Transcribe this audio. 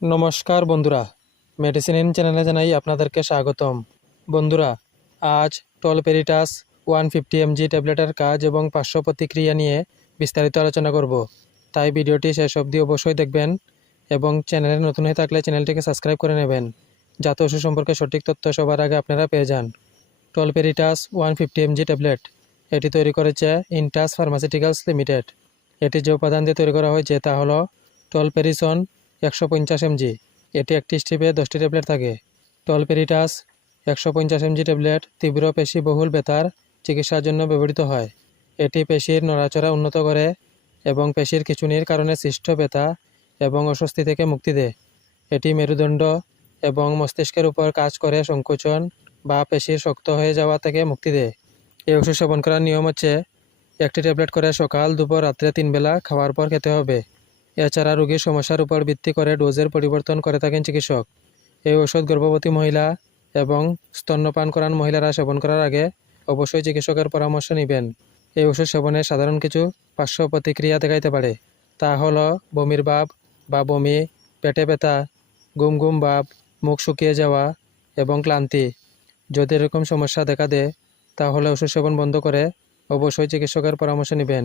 নমস্কার বন্ধুরা। Medicine in চ্যানেলে জানাই আপনাদেরকে স্বাগতম। বন্ধুরা, আজ টলপেরিটাস ওয়ান ফিফটি এমজি ট্যাবলেটের কাজ এবং পার্শ্ব প্রতিক্রিয়া নিয়ে বিস্তারিত আলোচনা করব। তাই ভিডিওটি শেষ অবধি অবশ্যই দেখবেন এবং চ্যানেলে নতুন হয়ে থাকলে চ্যানেলটিকে সাবস্ক্রাইব করে নেবেন, যাতে ওষুধ সম্পর্কে সঠিক তথ্য সবার আগে আপনারা পেয়ে যান। টলপেরিটাস ওয়ান ফিফটি এমজি ট্যাবলেট এটি তৈরি করেছে ইনটাস ফার্মাসিউটিক্যালস লিমিটেড এটি যে উপাদান দিয়ে তৈরি করা হয়েছে তা হলো টলপেরিসন একশো পঞ্চাশ এমজি। এটি একটি স্টিপে দশটি ট্যাবলেট থাকে। টলপেরিটাস, একশো পঞ্চাশ এমজি ট্যাবলেট তীব্র পেশি বহুল ব্যথার চিকিৎসার জন্য ব্যবহৃত হয়। এটি পেশির নড়াচড়া উন্নত করে এবং পেশির খিঁচুনির কারণে সৃষ্ট ব্যথা এবং অস্বস্তি থেকে মুক্তি দেয়। এটি মেরুদণ্ড এবং মস্তিষ্কের উপর কাজ করে সংকোচন বা পেশির শক্ত হয়ে যাওয়া থেকে মুক্তি দেয়। এই ওষুধ সেবন করার নিয়ম হচ্ছে, একটি ট্যাবলেট করে সকাল, দুপুর, রাত্রে তিন বেলা খাওয়ার পর খেতে হবে। এছাড়া রোগীর সমস্যার উপর ভিত্তি করে ডোজের পরিবর্তন করে থাকেন চিকিৎসক। এই ওষুধ গর্ভবতী মহিলা এবং স্তন্যপান করান মহিলারা সেবন করার আগে অবশ্যই চিকিৎসকের পরামর্শ নেবেন। এই ওষুধ সেবনে সাধারণ কিছু পার্শ্ব প্রতিক্রিয়া দেখাইতে পারে। তা হল বমির ভাব বা বমি, পেটে ব্যথা গুম গুম ভাব, মুখ শুকিয়ে যাওয়া এবং ক্লান্তি। যদি এরকম সমস্যা দেখা দেয়, তাহলে ওষুধ সেবন বন্ধ করে অবশ্যই চিকিৎসকের পরামর্শ নেবেন।